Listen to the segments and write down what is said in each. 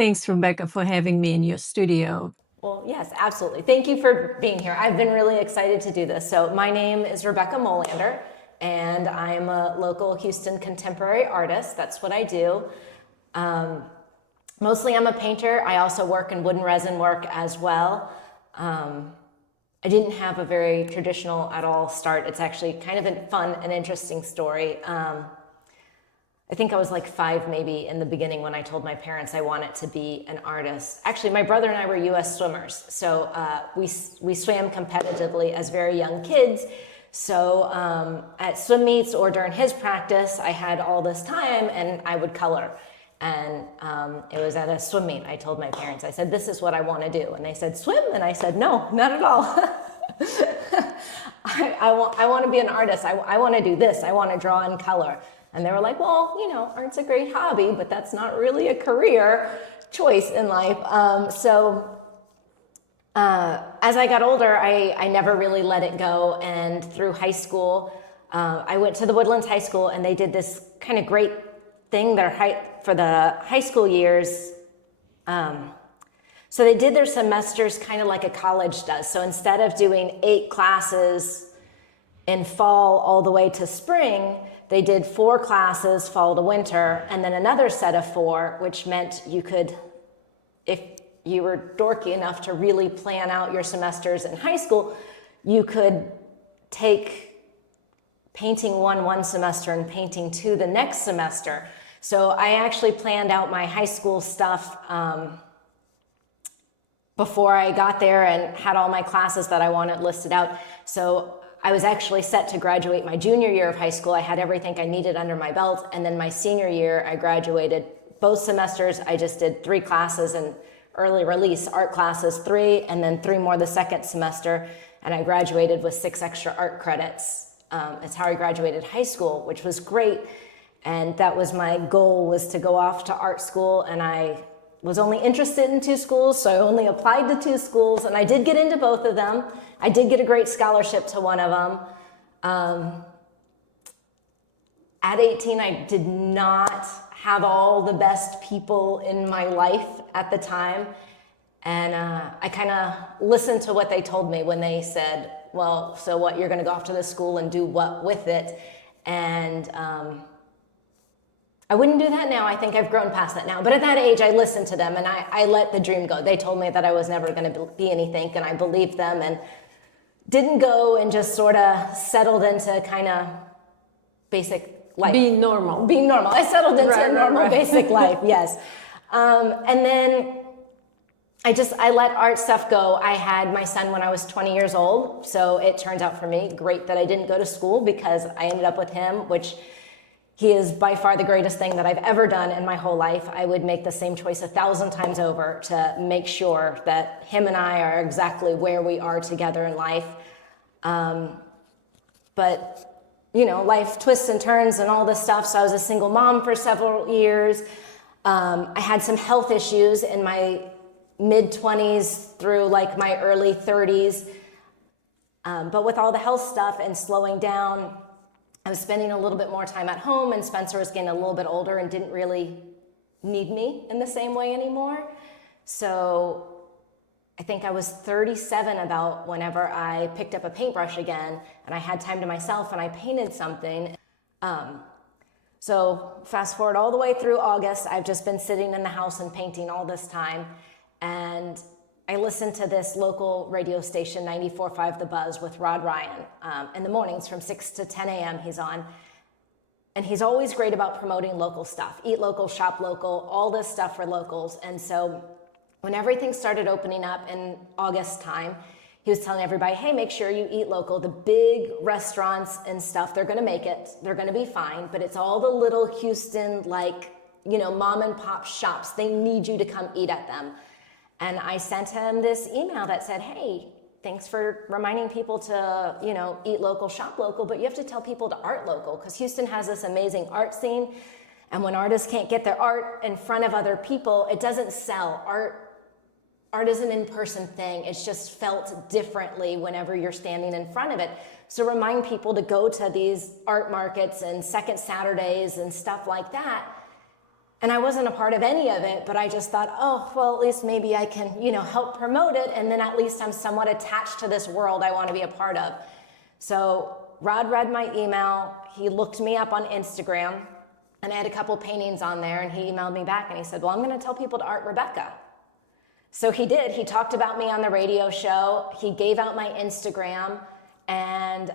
Thanks, Rebekah, for having me in your studio. Well, yes, absolutely. Thank you for being here. I've been really excited to do this. So my name is Rebekah Molander, and I'm a local Houston contemporary artist. That's what I do. Mostly I'm a painter. I also work in wood and resin work as well. I didn't have a very traditional at all start. It's actually kind of a fun and interesting story. I think I was like 5 maybe in the beginning when I told my parents I wanted to be an artist. Actually, my brother and I were US swimmers, so we swam competitively as very young kids. So at swim meets or during his practice, I had all this time and I would color. And it was at a swim meet. I told my parents, I said, this is what I want to do. And they said, swim? And I said, no, not at all. I want to be an artist. I want to do this. I want to draw and color. And they were like, well, you know, art's a great hobby, but that's not really a career choice in life. As I got older, I never really let it go. And through high school, I went to the Woodlands High School, and they did this kind of great thing for the high school years. So they did their semesters kind of like a college does. So instead of doing 8 classes in fall all the way to spring, they did 4 classes fall to winter, and then another set of 4, which meant you could, if you were dorky enough to really plan out your semesters in high school, you could take painting one semester and painting 2 the next semester. So I actually planned out my high school stuff before I got there and had all my classes that I wanted listed out. So I was actually set to graduate my junior year of high school. I had everything I needed under my belt. And then my senior year, I graduated both semesters. I just did 3 classes in early release art classes, 3, and then 3 more the second semester. And I graduated with 6 extra art credits. It's how I graduated high school, which was great. And that was my goal, was to go off to art school. And I was only interested in 2 schools, so I only applied to 2 schools, and I did get into both of them. I did get a great scholarship to one of them. At 18, I did not have all the best people in my life at the time, and I kind of listened to what they told me when they said, well, so what, you're going to go off to this school and do what with it? And I wouldn't do that now. I think I've grown past that now. But at that age, I listened to them and I let the dream go. They told me that I was never going to be anything, and I believed them and didn't go, and just sort of settled into kind of basic life. Being normal. Being normal. I settled into normal, basic life, yes. And then I let art stuff go. I had my son when I was 20 years old, so it turns out for me great that I didn't go to school, because I ended up with him, which he is by far the greatest thing that I've ever done in my whole life. I would make the same choice 1,000 times over to make sure that him and I are exactly where we are together in life. But, you know, life twists and turns and all this stuff. So I was a single mom for several years. I had some health issues in my mid-20s through like my early 30s. But with all the health stuff and slowing down, I was spending a little bit more time at home, and Spencer was getting a little bit older and didn't really need me in the same way anymore. So I think I was 37 about whenever I picked up a paintbrush again, and I had time to myself and I painted something. So fast forward all the way through August, I've just been sitting in the house and painting all this time. And I listened to this local radio station, 94.5 The Buzz, with Rod Ryan. In the mornings from 6 to 10 a.m. he's on. And he's always great about promoting local stuff. Eat local, shop local, all this stuff for locals. And so when everything started opening up in August time, he was telling everybody, hey, make sure you eat local. The big restaurants and stuff, they're gonna make it. They're gonna be fine. But it's all the little Houston, like, you know, mom and pop shops. They need you to come eat at them. And I sent him this email that said, hey, thanks for reminding people to, you know, eat local, shop local, but you have to tell people to art local, because Houston has this amazing art scene. And when artists can't get their art in front of other people, it doesn't sell. Art is an in-person thing. It's just felt differently whenever you're standing in front of it. So remind people to go to these art markets and second Saturdays and stuff like that. And I wasn't a part of any of it, but I just thought, oh, well, at least maybe I can, help promote it. And then at least I'm somewhat attached to this world I want to be a part of. So Rod read my email. He looked me up on Instagram, and I had a couple paintings on there, and he emailed me back and he said, well, I'm going to tell people to art Rebekah. So he did. He talked about me on the radio show. He gave out my Instagram, and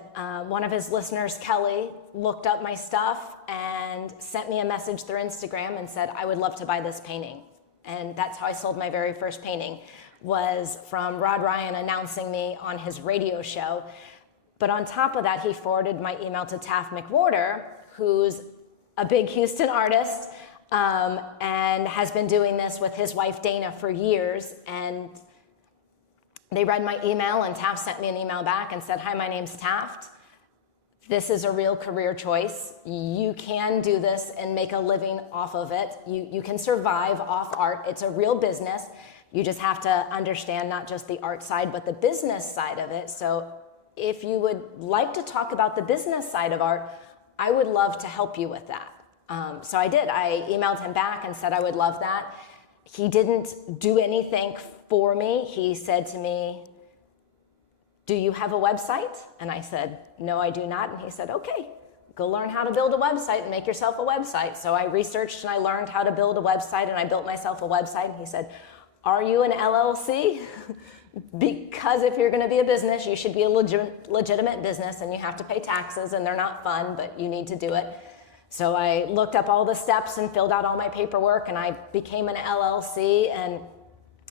one of his listeners, Kelly, looked up my stuff and sent me a message through Instagram and said, I would love to buy this painting. And that's how I sold my very first painting, was from Rod Ryan announcing me on his radio show. But on top of that, he forwarded my email to Taft McWhorter, who's a big Houston artist, and has been doing this with his wife Dana for years. And they read my email, and Taft sent me an email back and said, hi, my name's Taft. This is a real career choice. You can do this and make a living off of it. You can survive off art. It's a real business. You just have to understand not just the art side, but the business side of it. So if you would like to talk about the business side of art, I would love to help you with that. So I did. I emailed him back and said I would love that. He didn't do anything for me. He said to me, do you have a website? And I said, no, I do not. And he said, okay, go learn how to build a website and make yourself a website. So I researched and I learned how to build a website, and I built myself a website. And he said, are you an LLC? Because if you're going to be a business, you should be a legitimate business, and you have to pay taxes, and they're not fun, but you need to do it. So I looked up all the steps and filled out all my paperwork, and I became an LLC. And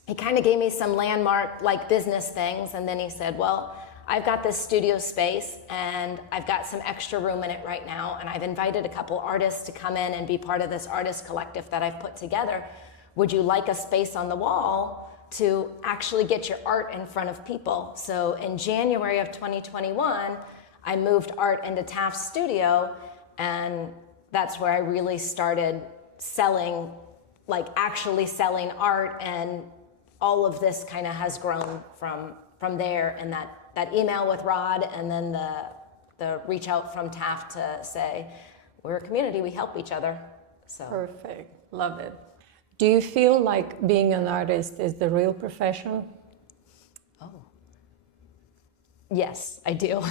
he kind of gave me some landmark like business things. And then he said, well, I've got this studio space and I've got some extra room in it right now. And I've invited a couple artists to come in and be part of this artist collective that I've put together. Would you like a space on the wall to actually get your art in front of people? So in January of 2021, I moved art into Taft's studio, and that's where I really started selling, like actually selling art, and all of this kind of has grown from there. And that email with Rod, and then the reach out from Taft to say, we're a community, we help each other. So Perfect. Love it. Do you feel like being an artist is the real profession? Oh. Yes, I do.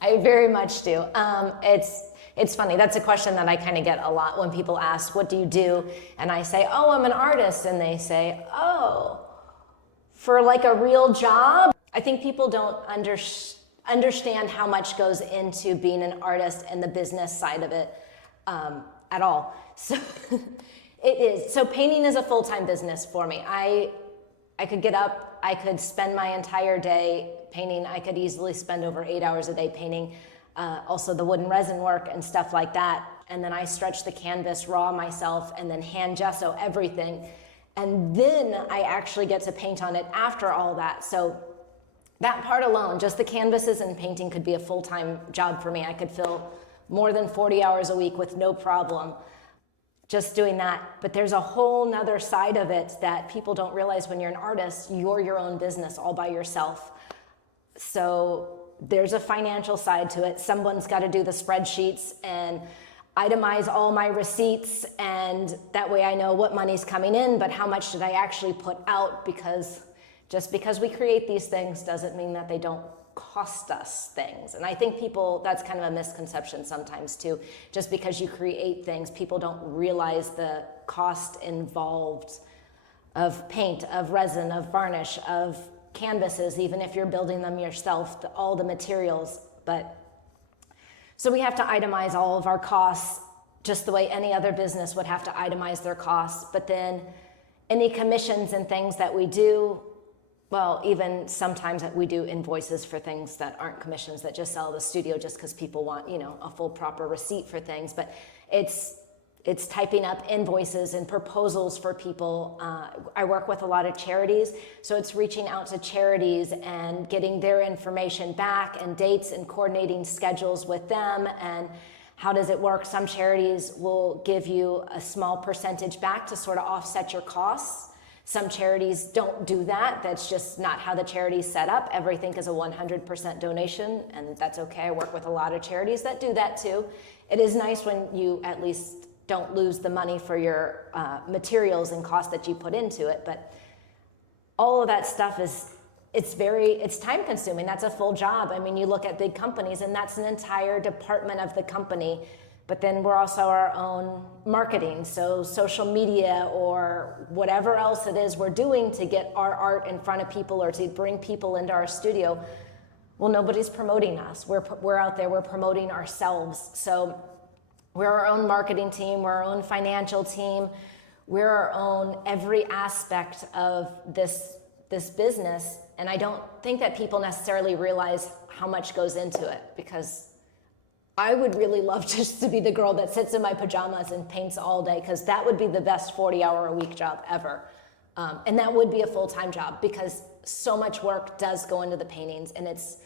I very much do. It's funny. That's a question that I kind of get a lot when people ask, what do you do? And I say, oh, I'm an artist. And they say, oh, for like a real job? I think people don't understand how much goes into being an artist and the business side of it at all. So it is. So painting is a full-time business for me. I could get up, I could spend my entire day painting. I could easily spend over 8 hours a day painting. Also the wood and resin work and stuff like that. And then I stretch the canvas raw myself and then hand gesso everything. And then I actually get to paint on it after all that. So that part alone, just the canvases and painting, could be a full-time job for me. I could fill more than 40 hours a week with no problem just doing that. But there's a whole nother side of it that people don't realize. When you're an artist, you're your own business all by yourself. So there's a financial side to it. Someone's got to do the spreadsheets and itemize all my receipts, and that way I know what money's coming in, but how much did I actually put out? Because just because we create these things doesn't mean that they don't cost us things. And I think people, that's kind of a misconception sometimes too. Just because you create things, people don't realize the cost involved of paint, of resin, of varnish, of canvases, even if you're building them yourself, all the materials. But so we have to itemize all of our costs just the way any other business would have to itemize their costs. But then any commissions and things that we do, well, even sometimes we do invoices for things that aren't commissions, that just sell the studio just because people want, a full proper receipt for things. But it's typing up invoices and proposals for people. I work with a lot of charities, so it's reaching out to charities and getting their information back and dates and coordinating schedules with them. And how does it work? Some charities will give you a small percentage back to sort of offset your costs. Some charities don't do that. That's just not how the charity's set up. Everything is a 100% donation, and that's okay. I work with a lot of charities that do that too. It is nice when you at least don't lose the money for your materials and cost that you put into it. But all of that stuff it's time consuming. That's a full job. I mean, you look at big companies and that's an entire department of the company, but then we're also our own marketing. So social media or whatever else it is we're doing to get our art in front of people or to bring people into our studio. Well, nobody's promoting us. We're out there, we're promoting ourselves. So we're our own marketing team, we're our own financial team, we're our own every aspect of this business. And I don't think that people necessarily realize how much goes into it, because I would really love just to be the girl that sits in my pajamas and paints all day, because that would be the best 40-hour-a-week job ever. And that would be a full-time job, because so much work does go into the paintings, and it's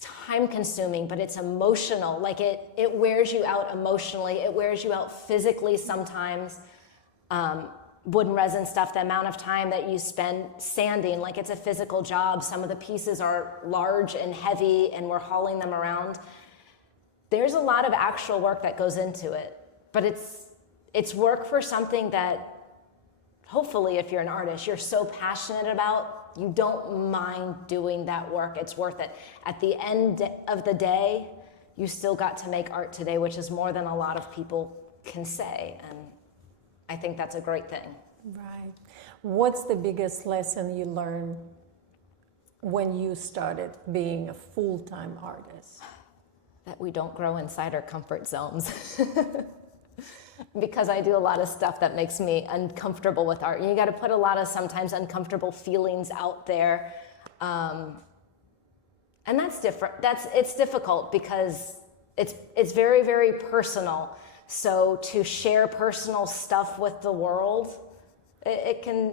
time consuming, but it's emotional. Like it wears you out emotionally. It wears you out physically sometimes. Wood and resin stuff, the amount of time that you spend sanding, like it's a physical job. Some of the pieces are large and heavy and we're hauling them around. There's a lot of actual work that goes into it, but it's work for something that hopefully, if you're an artist, you're so passionate about, you don't mind doing that work. It's worth it. At the end of the day, you still got to make art today, which is more than a lot of people can say. And I think that's a great thing. Right. What's the biggest lesson you learned when you started being a full-time artist? That we don't grow inside our comfort zones. Because I do a lot of stuff that makes me uncomfortable with art. And you got to put a lot of sometimes uncomfortable feelings out there. And that's different. It's difficult because it's very, very personal. So to share personal stuff with the world, it can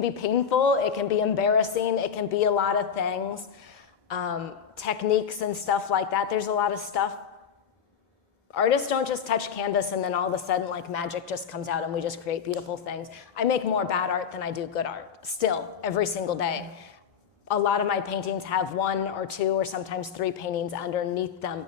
be painful, it can be embarrassing, it can be a lot of things, techniques and stuff like that. There's a lot of stuff. Artists don't just touch canvas and then all of a sudden like magic just comes out and we just create beautiful things. I make more bad art than I do good art, still, every single day. A lot of my paintings have 1 or 2 or sometimes 3 paintings underneath them.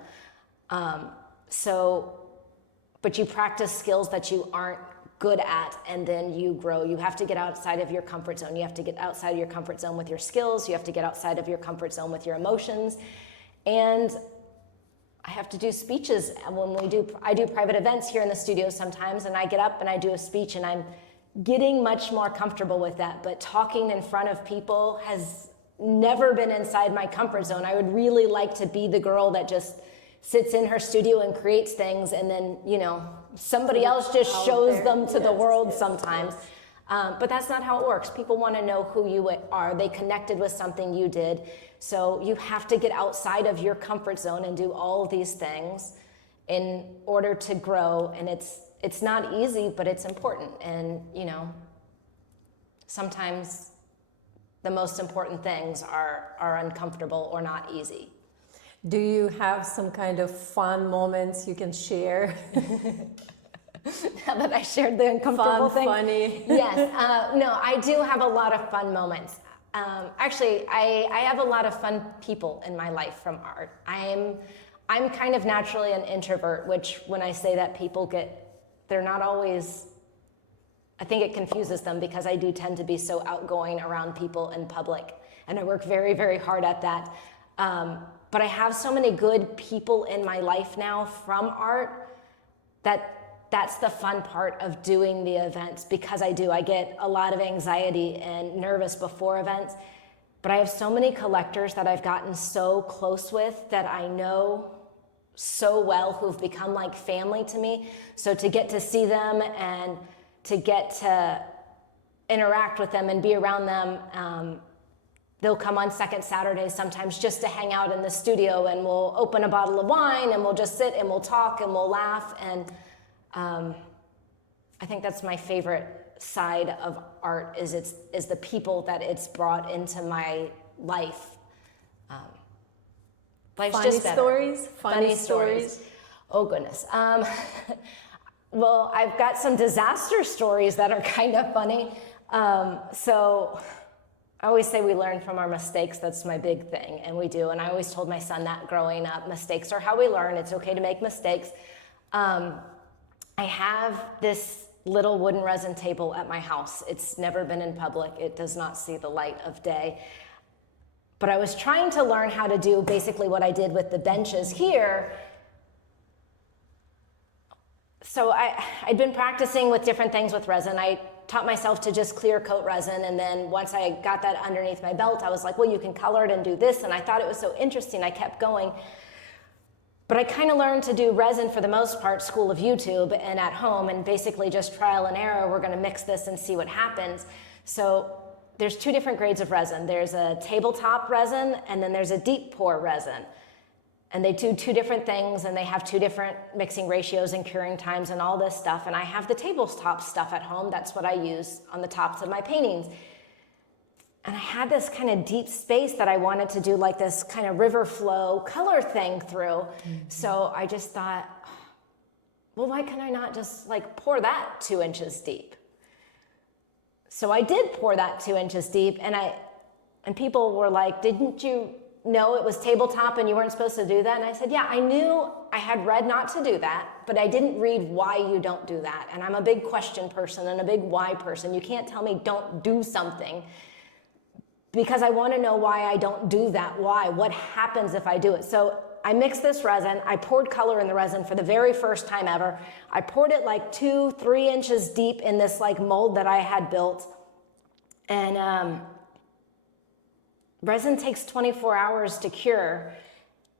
But you practice skills that you aren't good at, and then you grow. You have to get outside of your comfort zone. You have to get outside of your comfort zone with your skills. You have to get outside of your comfort zone with your emotions. And I have to do speeches. I do private events here in the studio sometimes, and I get up and I do a speech, and I'm getting much more comfortable with that. But talking in front of people has never been inside my comfort zone. I would really like to be the girl that just sits in her studio and creates things, and then, somebody else just shows them to the world sometimes. But that's not how it works. People want to know who you are. They connected with something you did. So you have to get outside of your comfort zone and do all of these things in order to grow. And it's not easy, but it's important. And, sometimes the most important things are uncomfortable or not easy. Do you have some kind of fun moments you can share? Now that I shared the uncomfortable thing. Funny. Yes. No, I do have a lot of fun moments. Actually, I have a lot of fun people in my life from art. I'm kind of naturally an introvert, which when I say that, they're not always, I think it confuses them because I do tend to be so outgoing around people in public. And I work very, very hard at that. But I have so many good people in my life now from art that's the fun part of doing the events, because I get a lot of anxiety and nervous before events. But I have so many collectors that I've gotten so close with that I know so well, who've become like family to me. So to get to see them and to get to interact with them and be around them, they'll come on second Saturdays sometimes just to hang out in the studio, and we'll open a bottle of wine and we'll just sit and we'll talk and we'll laugh. And I think that's my favorite side of art is the people that it's brought into my life. Life's Funny just better. stories? Funny stories. Oh goodness. Well, I've got some disaster stories that are kind of funny. So I always say we learn from our mistakes. That's my big thing, and we do. And I always told my son that growing up, mistakes are how we learn. It's okay to make mistakes. I have this little wooden resin table at my house. It's never been in public. It does not see the light of day. But I was trying to learn how to do basically what I did with the benches here. So I'd been practicing with different things with resin. I taught myself to just clear coat resin, and then once I got that underneath my belt, I was like, well, you can color it and do this, and I thought it was so interesting. I kept going. But I kind of learned to do resin for the most part, School of YouTube and at home, and basically just trial and error. We're going to mix this and see what happens. So there's two different grades of resin. There's a tabletop resin, and then there's a deep pour resin. And they do two different things, and they have two different mixing ratios and curing times and all this stuff. And I have the tabletop stuff at home. That's what I use on the tops of my paintings. And I had this kind of deep space that I wanted to do like this kind of river flow color thing through. So I just thought, well, why can I not just like pour that 2 inches deep? So I did pour that 2 inches deep, and people were like, didn't you know it was tabletop and you weren't supposed to do that? And I said, yeah, I knew I had read not to do that, but I didn't read why you don't do that. And I'm a big question person and a big why person. You can't tell me don't do something, because I want to know why I don't do that. Why? What happens if I do it? So I mixed this resin. I poured color in the resin for the very first time ever. I poured it like 2-3 inches deep in this like mold that I had built. And resin takes 24 hours to cure.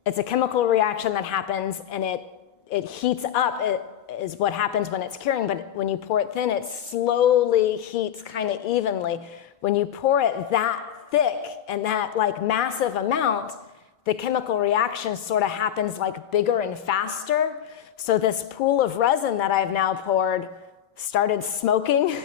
It's a chemical reaction that happens, and it heats up. It is what happens when it's curing, but when you pour it thin, it slowly heats kind of evenly. When you pour it that thick and that like massive amount, the chemical reaction sort of happens like bigger and faster. So this pool of resin that I've now poured started smoking,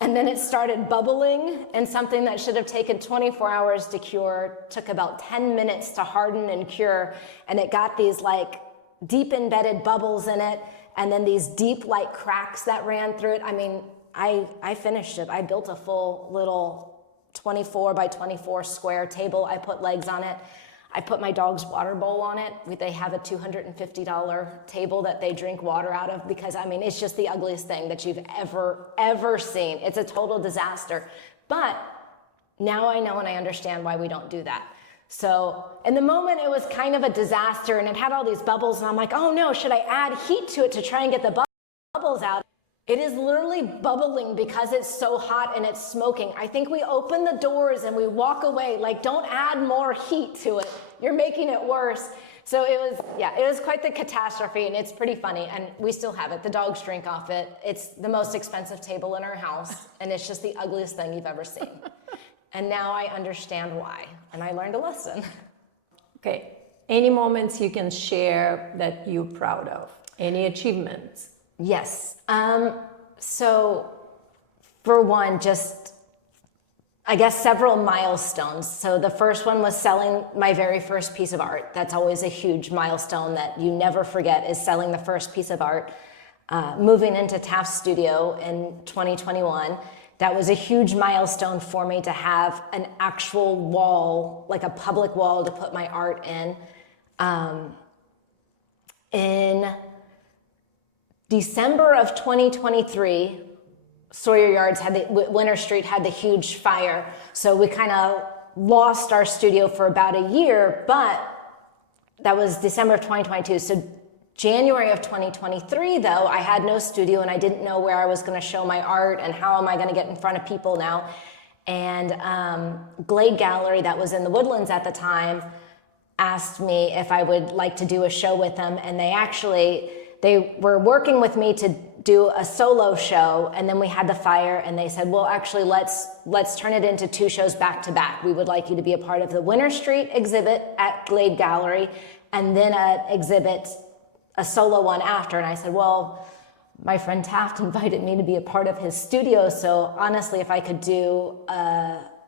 and then it started bubbling, and something that should have taken 24 hours to cure took about 10 minutes to harden and cure. And it got these like deep embedded bubbles in it, and then these deep like cracks that ran through it. I mean, I finished it. I built a full little 24 by 24 square table. I put legs on it. I put my dog's water bowl on it. They have a $250 table that they drink water out of, because I mean, it's just the ugliest thing that you've ever seen. It's a total disaster. But now I know and I understand why we don't do that. So in the moment, it was kind of a disaster, and it had all these bubbles, and I'm like, oh no, should I add heat to it to try and get the bubbles out? It is literally bubbling because it's so hot and it's smoking. I think we open the doors and we walk away. Like, don't add more heat to it. You're making it worse. So it was quite the catastrophe, and it's pretty funny. And we still have it. The dogs drink off it. It's the most expensive table in our house, and it's just the ugliest thing you've ever seen. And now I understand why, and I learned a lesson. Okay, any moments you can share that you're proud of? Any achievements? Yes. So for one, just, I guess, several milestones. So the first one was selling my very first piece of art. That's always a huge milestone that you never forget, is selling the first piece of art. Moving into Taft's studio in 2021, that was a huge milestone for me to have an actual wall, like a public wall to put my art in. In December of 2023, Sawyer Yards Winter Street had the huge fire. So we kind of lost our studio for about a year, but that was December of 2022. So January of 2023, though, I had no studio, and I didn't know where I was going to show my art and how am I going to get in front of people now. And Glade Gallery, that was in the Woodlands at the time, asked me if I would like to do a show with them, and they were working with me to do a solo show, and then we had the fire, and they said, well, actually, let's turn it into 2 shows back to back. We would like you to be a part of the Winter Street exhibit at Glade Gallery, and then a solo one after. And I said, well, my friend Taft invited me to be a part of his studio, so honestly, if I could do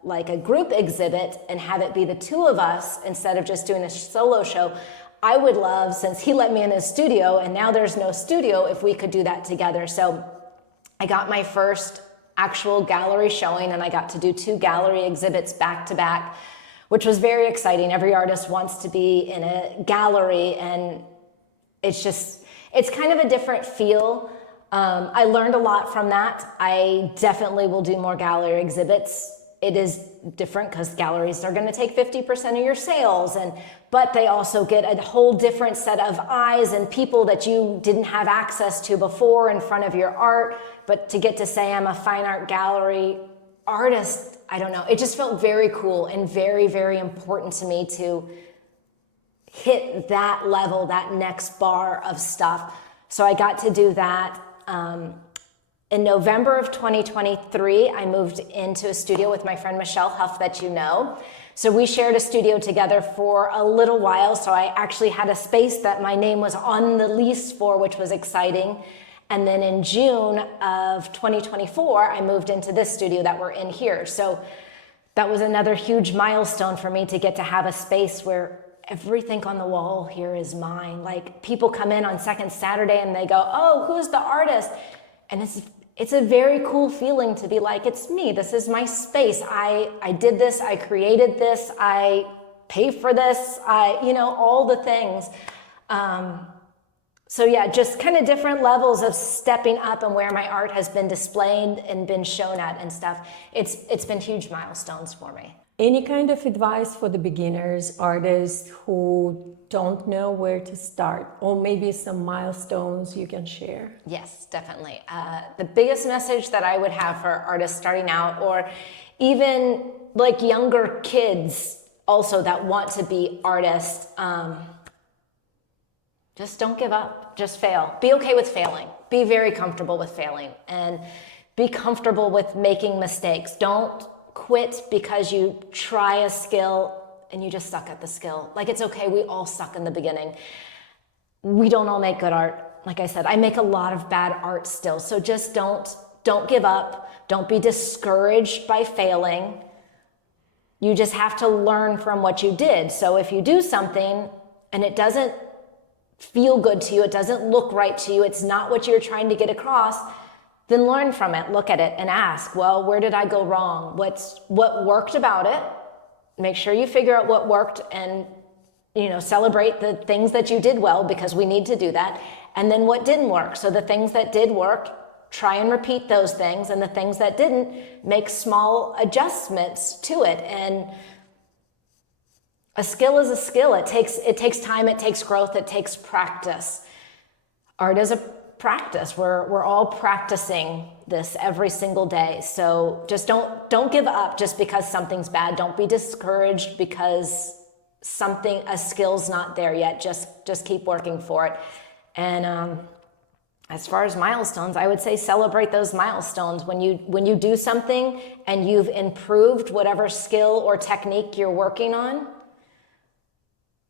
like a group exhibit and have it be the 2 of us instead of just doing a solo show, I would love, since he let me in his studio and now there's no studio, if we could do that together. So I got my first actual gallery showing, and I got to do 2 gallery exhibits back to back, which was very exciting. Every artist wants to be in a gallery, and it's kind of a different feel. I learned a lot from that. I definitely will do more gallery exhibits. It is different because galleries are going to take 50% of your sales, but they also get a whole different set of eyes and people that you didn't have access to before in front of your art. But to get to say I'm a fine art gallery artist, I don't know. It just felt very cool and very, very important to me to hit that level, that next bar of stuff. So I got to do that. In November of 2023, I moved into a studio with my friend Michelle Huff that you know. So we shared a studio together for a little while. So I actually had a space that my name was on the lease for, which was exciting. And then in June of 2024, I moved into this studio that we're in here. So that was another huge milestone for me to get to have a space where everything on the wall here is mine. Like people come in on second Saturday and they go, oh, who's the artist? And it's a very cool feeling to be like, it's me, this is my space. I did this, I created this, I pay for this, all the things. So yeah, just kind of different levels of stepping up and where my art has been displayed and been shown at and stuff. It's been huge milestones for me. Any kind of advice for the beginners, artists who don't know where to start, or maybe some milestones you can share? Yes, definitely. The biggest message that I would have for artists starting out, or even like younger kids also that want to be artists, just don't give up, just fail. Be okay with failing. Be very comfortable with failing and be comfortable with making mistakes. Don't quit because you try a skill and you just suck at the skill. Like, it's okay, we all suck in the beginning. We don't all make good art. Like I said, I make a lot of bad art still. So just don't give up. Don't be discouraged by failing. You just have to learn from what you did. So if you do something and it doesn't feel good to you, it doesn't look right to you, it's not what you're trying to get across, then learn from it, look at it and ask, well, where did I go wrong? What worked about it? Make sure you figure out what worked and, celebrate the things that you did well, because we need to do that. And then what didn't work. So the things that did work, try and repeat those things. And the things that didn't, make small adjustments to it. And a skill is a skill. It takes time, it takes growth, it takes practice. Art is a practice. We're all practicing this every single day. So just don't give up just because something's bad. Don't be discouraged because a skill's not there yet. Just keep working for it. And as far as milestones, I would say celebrate those milestones. When you do something and you've improved whatever skill or technique you're working on,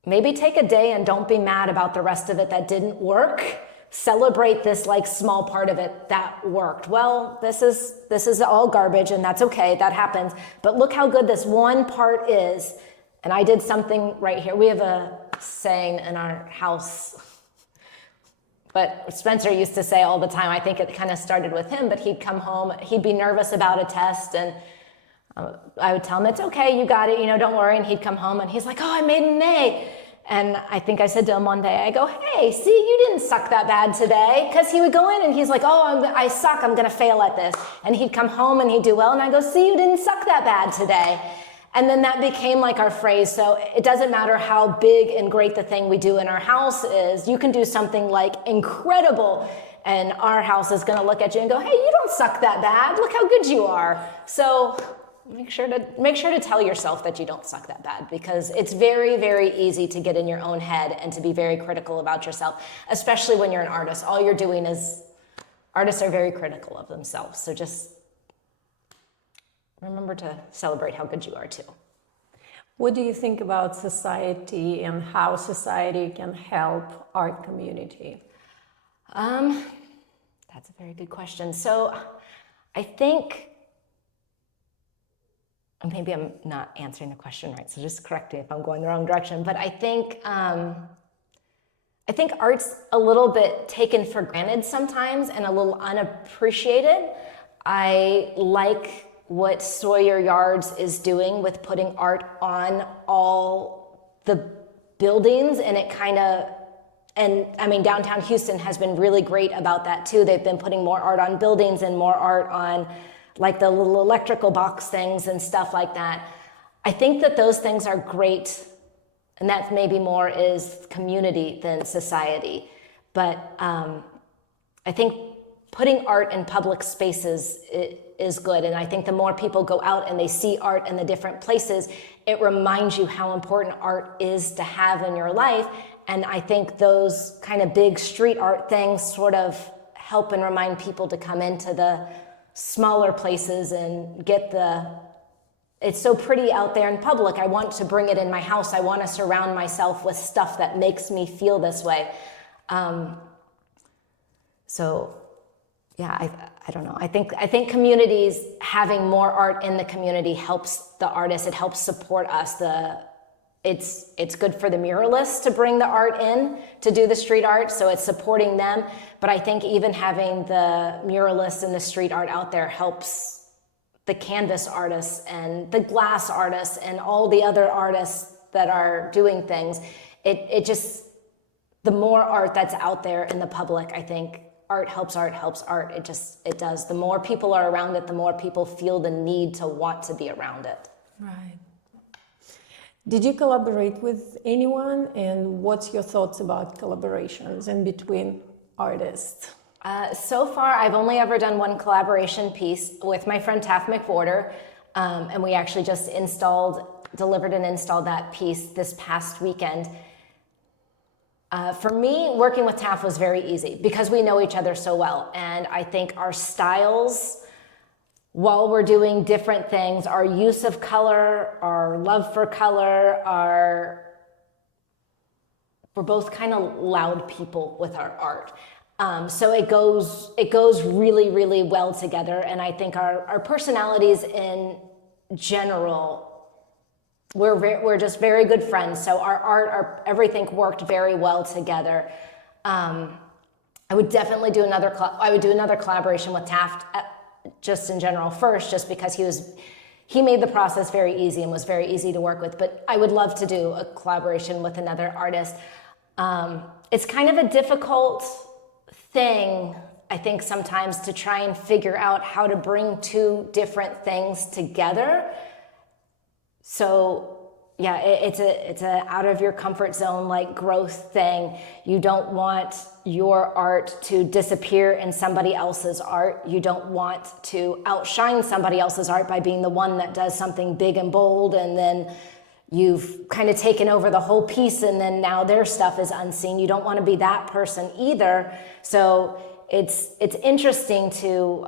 maybe take a day and don't be mad about the rest of it that didn't work. Celebrate this small part of it that worked. Well, this is all garbage and that's okay, that happens. But look how good this one part is. And I did something right here. We have a saying in our house, but Spencer used to say all the time, I think it kind of started with him, but he'd come home, he'd be nervous about a test and I would tell him, it's okay, you got it, don't worry. And he'd come home and he's like, oh, I made an A. And I think I said to him one day, I go, hey, see, you didn't suck that bad today. Because he would go in and he's like, oh, I suck, I'm going to fail at this. And he'd come home and he'd do well. And I go, see, you didn't suck that bad today. And then that became our phrase. So it doesn't matter how big and great the thing we do in our house is. You can do something incredible. And our house is going to look at you and go, hey, you don't suck that bad. Look how good you are. So make sure to tell yourself that you don't suck that bad, because it's very, very easy to get in your own head and to be very critical about yourself, especially when you're an artist. All you're doing is, artists are very critical of themselves. So just remember to celebrate how good you are too. What do you think about society and how society can help art community? That's a very good question. So I think, maybe I'm not answering the question right, so just correct me if I'm going the wrong direction. But I think art's a little bit taken for granted sometimes and a little unappreciated. I like what Sawyer Yards is doing with putting art on all the buildings, and it kind of, and I mean, downtown Houston has been really great about that too. They've been putting more art on buildings and more art on like the little electrical box things and stuff like that. I think that those things are great, and that maybe more is community than society. But I think putting art in public spaces is good. And I think the more people go out and they see art in the different places, it reminds you how important art is to have in your life. And I think those kind of big street art things sort of help and remind people to come into the smaller places and get it's so pretty out there in public. I want to bring it in my house. I want to surround myself with stuff that makes me feel this way. So yeah, I don't know. I think communities, having more art in the community helps the artists. It helps support us. It's good for the muralists to bring the art in to do the street art, so it's supporting them. But I think even having the muralists and the street art out there helps the canvas artists and the glass artists and all the other artists that are doing things. It just, the more art that's out there in the public, I think art helps art helps art. It does. The more people are around it, the more people feel the need to want to be around it. Right. Did you collaborate with anyone, and what's your thoughts about collaborations in between artists? So far, I've only ever done one collaboration piece with my friend Taff McWhorter, and we actually just delivered and installed that piece this past weekend. For me, working with Taff was very easy because we know each other so well, and I think our styles, while we're doing different things, our use of color, our love for color, we're both kind of loud people with our art. So it goes really, really well together. And I think our personalities in general, we're just very good friends. So our art, everything worked very well together. I would definitely do another collaboration with Taft, just in general first, just because he made the process very easy and was very easy to work with. But I would love to do a collaboration with another artist. It's kind of a difficult thing, I think, sometimes to try and figure out how to bring two different things together. So yeah, it's a out of your comfort zone, like, growth thing. You don't want your art to disappear in somebody else's art. You don't want to outshine somebody else's art by being the one that does something big and bold, and then you've kind of taken over the whole piece, and then now their stuff is unseen. You don't want to be that person either. So it's interesting to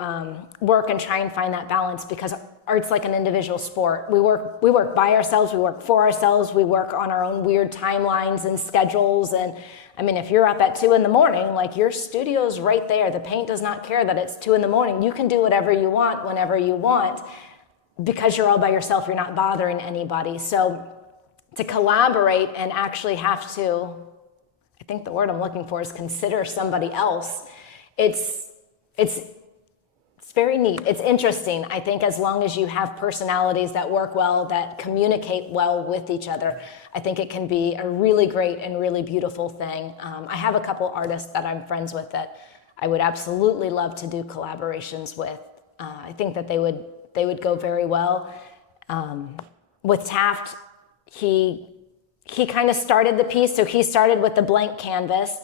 work and try and find that balance, because art's like an individual sport. We work by ourselves, we work for ourselves, we work on our own weird timelines and schedules. And I mean, if you're up at 2 a.m, like, your studio's right there. The paint does not care that it's 2 a.m. You can do whatever you want, whenever you want, because you're all by yourself. You're not bothering anybody. So to collaborate and actually have to, I think the word I'm looking for is consider somebody else. It's very neat. It's interesting. I think as long as you have personalities that work well, that communicate well with each other, I think it can be a really great and really beautiful thing. I have a couple artists that I'm friends with that I would absolutely love to do collaborations with. I think that they would go very well. With Taft, he kind of started the piece. So he started with the blank canvas,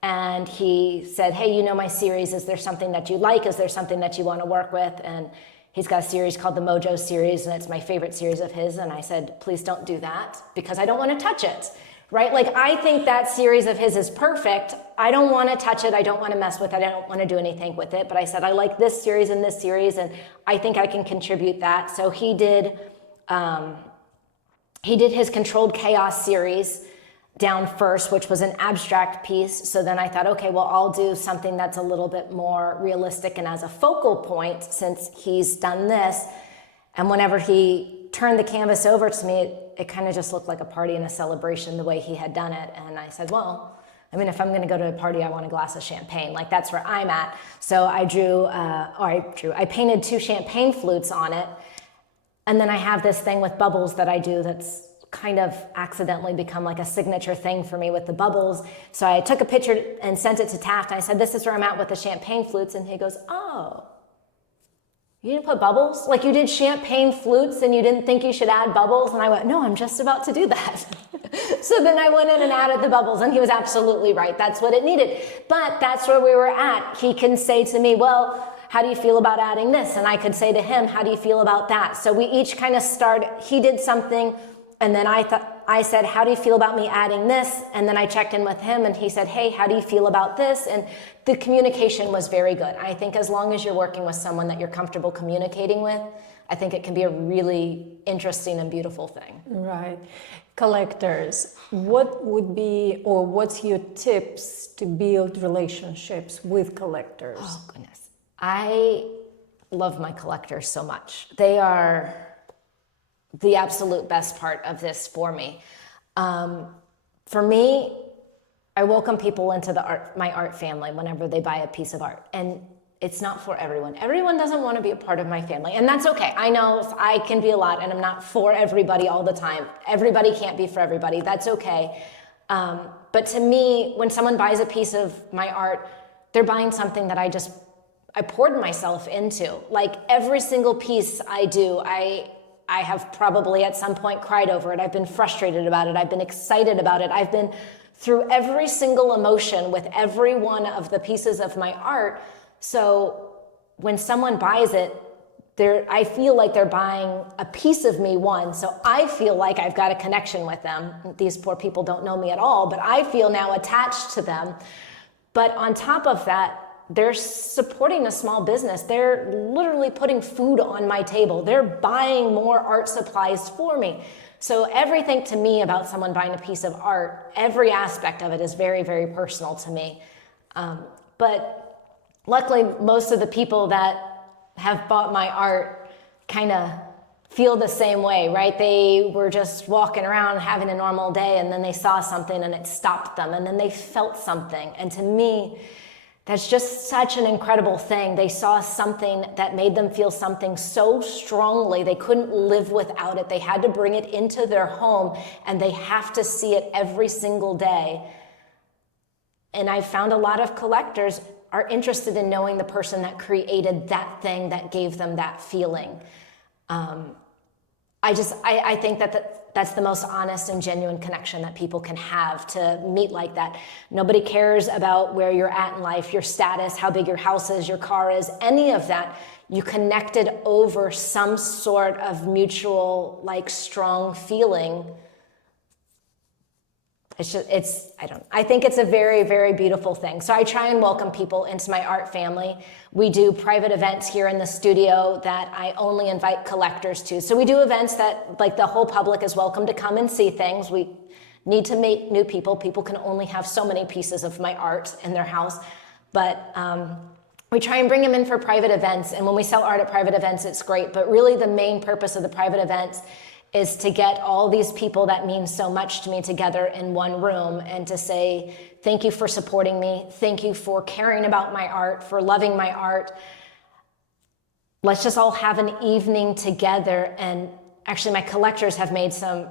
and he said, hey, you know my series, is there something that you like? Is there something that you want to work with? And he's got a series called the Mojo series, and it's my favorite series of his. And I said, please don't do that, because I don't want to touch it, right? Like, I think that series of his is perfect. I don't want to touch it. I don't want to mess with it. I don't want to do anything with it. But I said, I like this series, and I think I can contribute that. So he did his Controlled Chaos series down first, which was an abstract piece. So then I thought, okay, well, I'll do something that's a little bit more realistic and as a focal point, since he's done this. And whenever he turned the canvas over to me, it kind of just looked like a party and a celebration the way he had done it. And I said, well, I mean, if I'm going to go to a party, I want a glass of champagne. Like, that's where I'm at. So I painted 2 champagne flutes on it. And then I have this thing with bubbles that I do that's kind of accidentally become like a signature thing for me with the bubbles. So I took a picture and sent it to Taft, and I said, this is where I'm at with the champagne flutes. And he goes, oh, you didn't put bubbles? Like, you did champagne flutes and you didn't think you should add bubbles? And I went, no, I'm just about to do that. So then I went in and added the bubbles, and he was absolutely right. That's what it needed. But that's where we were at. He can say to me, well, how do you feel about adding this? And I could say to him, how do you feel about that? So we each kind of started, he did something, and then I said, how do you feel about me adding this? And then I checked in with him, and he said, hey, how do you feel about this? And the communication was very good. I think as long as you're working with someone that you're comfortable communicating with, I think it can be a really interesting and beautiful thing. Right. Collectors, what would be, or what's your tips to build relationships with collectors? Oh, goodness. I love my collectors so much. They are the absolute best part of this for me. For me, I welcome people into my art family whenever they buy a piece of art. And it's not for everyone. Everyone doesn't want to be a part of my family, and that's okay. I know I can be a lot, and I'm not for everybody all the time. Everybody can't be for everybody. That's okay. But to me, when someone buys a piece of my art, they're buying something that I poured myself into. Like, every single piece I do, I have probably at some point cried over it. I've been frustrated about it. I've been excited about it. I've been through every single emotion with every one of the pieces of my art. So when someone buys it, I feel like they're buying a piece of me, one. So I feel like I've got a connection with them. These poor people don't know me at all, but I feel now attached to them. But on top of that, they're supporting a small business. They're literally putting food on my table. They're buying more art supplies for me. So everything to me about someone buying a piece of art, every aspect of it is very, very personal to me. But luckily, most of the people that have bought my art kind of feel the same way, right? They were just walking around having a normal day, and then they saw something and it stopped them, and then they felt something. And to me, that's just such an incredible thing. They saw something that made them feel something so strongly they couldn't live without it. They had to bring it into their home, and they have to see it every single day. And I found a lot of collectors are interested in knowing the person that created that thing that gave them that feeling. I think that's the most honest and genuine connection that people can have, to meet like that. Nobody cares about where you're at in life, your status, how big your house is, your car is, any of that. You connected over some sort of mutual, like, strong feeling. I think it's a very, very beautiful thing. So I try and welcome people into my art family. We do private events here in the studio that I only invite collectors to. So we do events that, like, the whole public is welcome to come and see things. We need to meet new people. People can only have so many pieces of my art in their house. But we try and bring them in for private events. And when we sell art at private events, it's great. But really the main purpose of the private events is to get all these people that mean so much to me together in one room, and to say, thank you for supporting me. Thank you for caring about my art, for loving my art. Let's just all have an evening together. And actually, my collectors have made some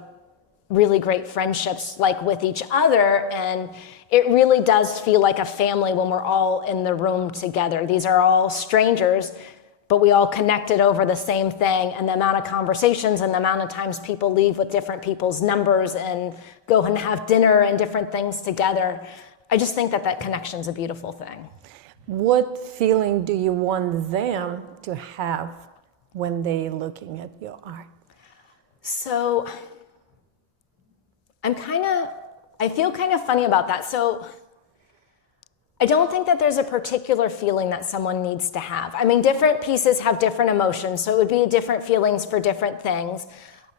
really great friendships, like, with each other. And it really does feel like a family when we're all in the room together. These are all strangers, but we all connected over the same thing. And the amount of conversations and the amount of times people leave with different people's numbers and go and have dinner and different things together, I just think that connection's a beautiful thing. What feeling do you want them to have when they're looking at your art? So I feel kind of funny about that. So I don't think that there's a particular feeling that someone needs to have. I mean, different pieces have different emotions, so it would be different feelings for different things.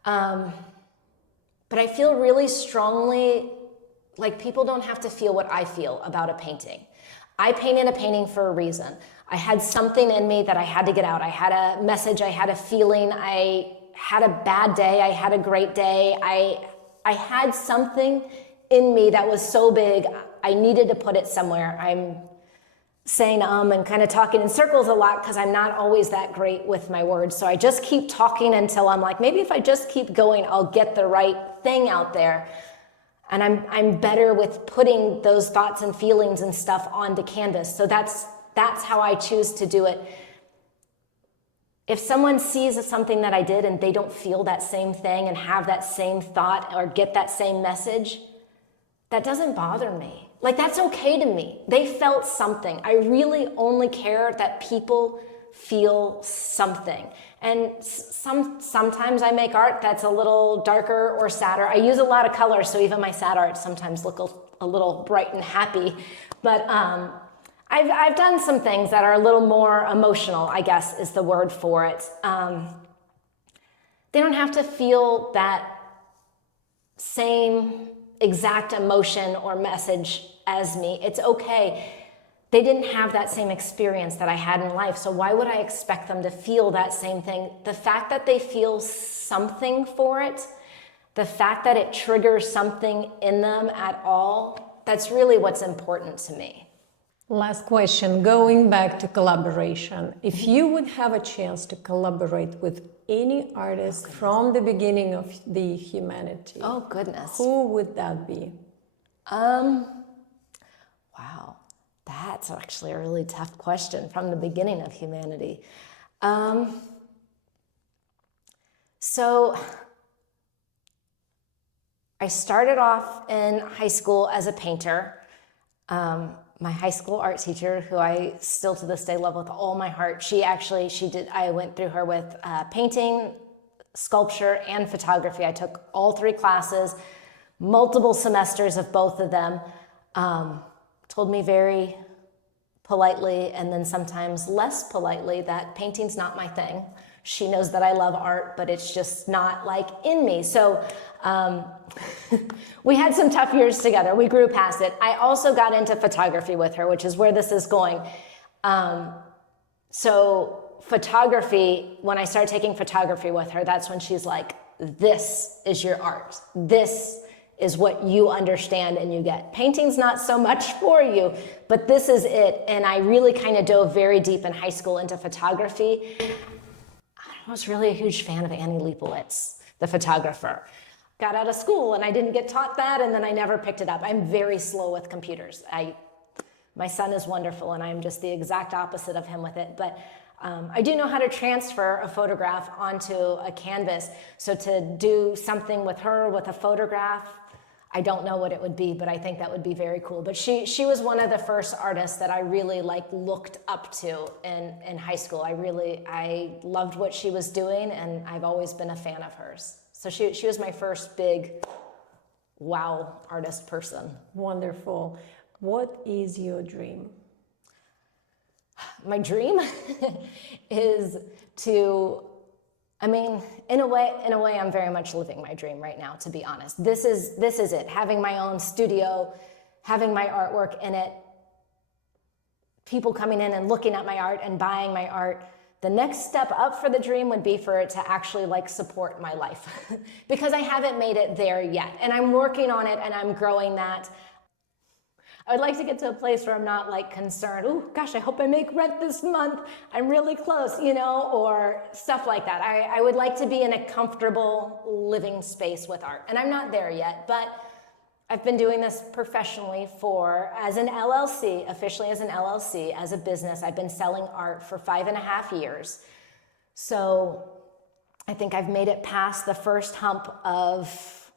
But I feel really strongly like people don't have to feel what I feel about a painting. I painted a painting for a reason. I had something in me that I had to get out. I had a message, I had a feeling, I had a bad day, I had a great day. I had something in me that was so big, I needed to put it somewhere. I'm saying and kind of talking in circles a lot because I'm not always that great with my words. So I just keep talking until I'm like, maybe if I just keep going, I'll get the right thing out there. And I'm better with putting those thoughts and feelings and stuff onto canvas. So that's how I choose to do it. If someone sees something that I did and they don't feel that same thing and have that same thought or get that same message, that doesn't bother me. Like, that's okay to me. They felt something. I really only care that people feel something. And sometimes I make art that's a little darker or sadder. I use a lot of color, so even my sad art sometimes look a little bright and happy. But I've done some things that are a little more emotional, I guess is the word for it. They don't have to feel that same exact emotion or message as me. It's okay. They didn't have that same experience that I had in life, so why would I expect them to feel that same thing? The fact that they feel something for it, the fact that it triggers something in them at all, that's really what's important to me. Last question, going back to collaboration. If you would have a chance to collaborate with any artist from the beginning of the humanity, oh goodness, who would that be? Wow, that's actually a really tough question. From the beginning of humanity. So I started off in high school as a painter. My high school art teacher, who I still to this day love with all my heart, I went through her with painting, sculpture, and photography. I took all 3 classes, multiple semesters of both of them. Told me very politely, and then sometimes less politely, that painting's not my thing. She knows that I love art, but it's just not like in me. So we had some tough years together. We grew past it. I also got into photography with her, which is where this is going. So photography, when I started taking photography with her, that's when she's like, this is your art. This is what you understand and you get. Painting's not so much for you, but this is it. And I really kind of dove very deep in high school into photography. I was really a huge fan of Annie Leibovitz, the photographer. Got out of school and I didn't get taught that, and then I never picked it up. I'm very slow with computers. My son is wonderful and I'm just the exact opposite of him with it. But I do know how to transfer a photograph onto a canvas. So to do something with her with a photograph, I don't know what it would be, but I think that would be very cool. But she was one of the first artists that I really looked up to in high school. I loved what she was doing, and I've always been a fan of hers. So she was my first big wow artist person. Wonderful. What is your dream? My dream is to, in a way, I'm very much living my dream right now, to be honest. This is it. Having my own studio, having my artwork in it, people coming in and looking at my art and buying my art. The next step up for the dream would be for it to actually support my life because I haven't made it there yet. And I'm working on it and I'm growing that. I would like to get to a place where I'm not concerned, oh gosh, I hope I make rent this month. I'm really close, or stuff like that. I would like to be in a comfortable living space with art. And I'm not there yet, but I've been doing this professionally as an LLC, officially as an LLC, as a business. I've been selling art for 5.5 years. So I think I've made it past the first hump of,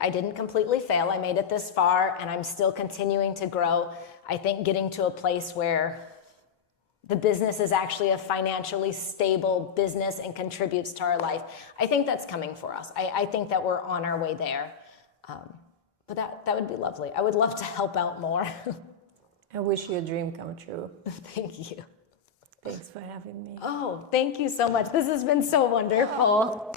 I didn't completely fail. I made it this far and I'm still continuing to grow. I think getting to a place where the business is actually a financially stable business and contributes to our life. I think that's coming for us. I think that we're on our way there. But that would be lovely. I would love to help out more. I wish your dream come true. Thank you. Thanks for having me. Oh, thank you so much. This has been so wonderful.